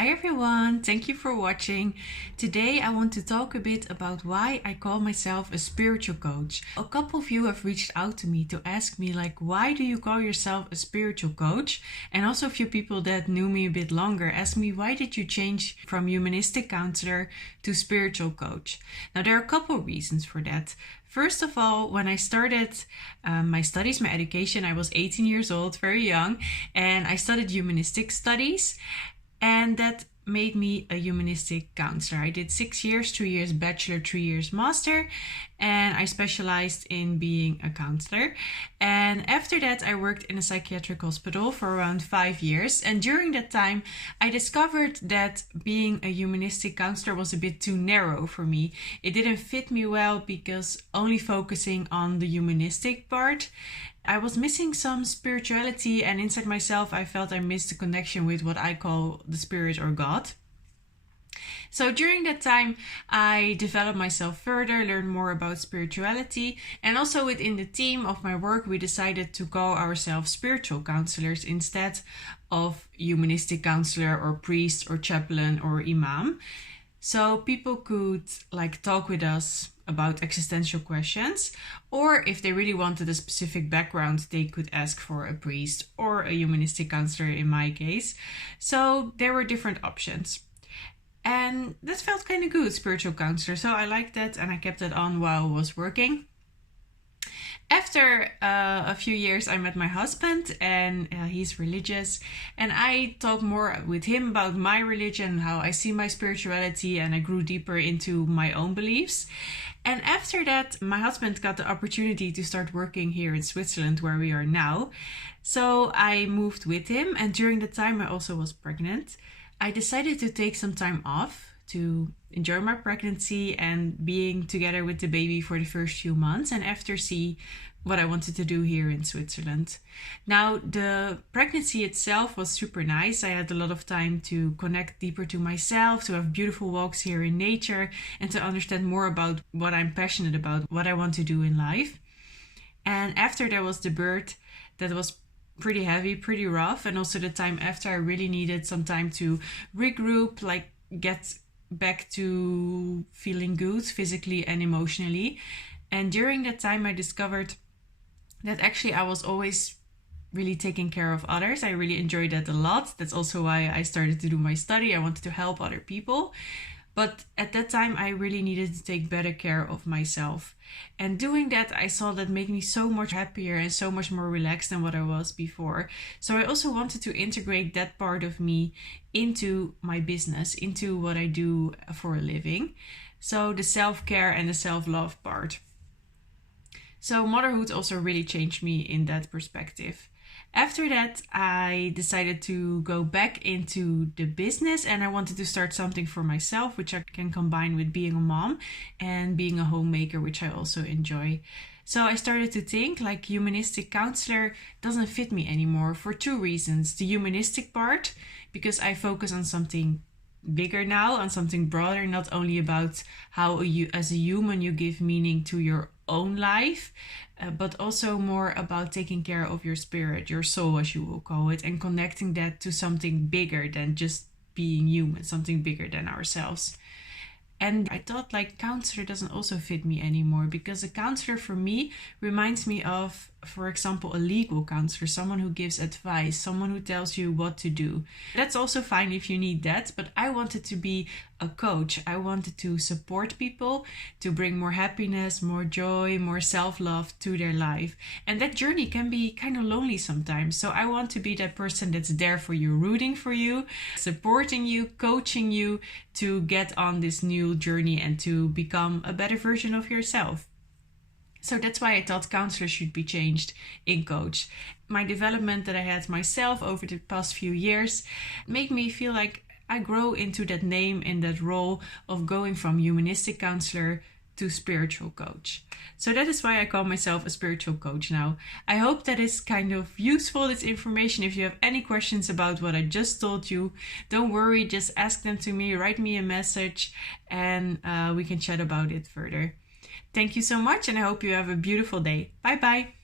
Hi everyone, thank you for watching. Today I want to talk a bit about why I call myself a spiritual coach. A couple of you have reached out to me to ask me why do you call yourself a spiritual coach? And also a few people that knew me a bit longer asked me, why did you change from humanistic counselor to spiritual coach? Now there are a couple of reasons for that. First of all, when I started my studies, my education, I was 18 years old, very young, and I studied humanistic studies. And that made me a humanistic counselor. I did 6 years, 2 years bachelor, 3 years master, and I specialized in being a counselor. And after that, I worked in a psychiatric hospital for around 5 years. And during that time, I discovered that being a humanistic counselor was a bit too narrow for me. It didn't fit me well because only focusing on the humanistic part, I was missing some spirituality, and inside myself I felt I missed the connection with what I call the spirit or God. So during that time I developed myself further, learned more about spirituality, and also within the team of my work we decided to call ourselves spiritual counselors instead of humanistic counselor or priest or chaplain or imam. So people could talk with us about existential questions, or if they really wanted a specific background, they could ask for a priest or a humanistic counselor in my case. So there were different options. And that felt kind of good, spiritual counselor. So I liked that and I kept that on while I was working. After a few years, I met my husband, and he's religious, and I talked more with him about my religion, how I see my spirituality, and I grew deeper into my own beliefs. And after that, my husband got the opportunity to start working here in Switzerland, where we are now. So I moved with him, and during the time I also was pregnant. I decided to take some time off to enjoy my pregnancy and being together with the baby for the first few months, and after see what I wanted to do here in Switzerland. Now, the pregnancy itself was super nice. I had a lot of time to connect deeper to myself, to have beautiful walks here in nature, and to understand more about what I'm passionate about, what I want to do in life. And after there was the birth, that was pretty heavy, pretty rough, and also the time after I really needed some time to regroup, get back to feeling good physically and emotionally. And during that time I discovered that actually I was always really taking care of others. I really enjoyed that a lot. That's also why I started to do my study. I wanted to help other people. But at that time, I really needed to take better care of myself. And doing that, I saw that made me so much happier and so much more relaxed than what I was before. So I also wanted to integrate that part of me into my business, into what I do for a living. So the self-care and the self-love part. So motherhood also really changed me in that perspective. After that, I decided to go back into the business, and I wanted to start something for myself, which I can combine with being a mom and being a homemaker, which I also enjoy. So I started to think humanistic counselor doesn't fit me anymore for two reasons. The humanistic part, because I focus on something bigger now, on something broader, not only about how you as a human you give meaning to your own life, but also more about taking care of your spirit, your soul as you will call it, and connecting that to something bigger than just being human, something bigger than ourselves. And I thought counselor doesn't also fit me anymore, because a counselor for me reminds me of, for example, a legal counselor, someone who gives advice, someone who tells you what to do. That's also fine if you need that, but I wanted to be a coach. I wanted to support people to bring more happiness, more joy, more self-love to their life. And that journey can be kind of lonely sometimes. So I want to be that person that's there for you, rooting for you, supporting you, coaching you to get on this new journey and to become a better version of yourself. So that's why I thought counselor should be changed in coach. My development that I had myself over the past few years made me feel like I grow into that name and that role of going from humanistic counselor to spiritual coach. So that is why I call myself a spiritual coach now. I hope that is kind of useful, this information. If you have any questions about what I just told you, don't worry, just ask them to me, write me a message, and we can chat about it further. Thank you so much, and I hope you have a beautiful day. Bye bye.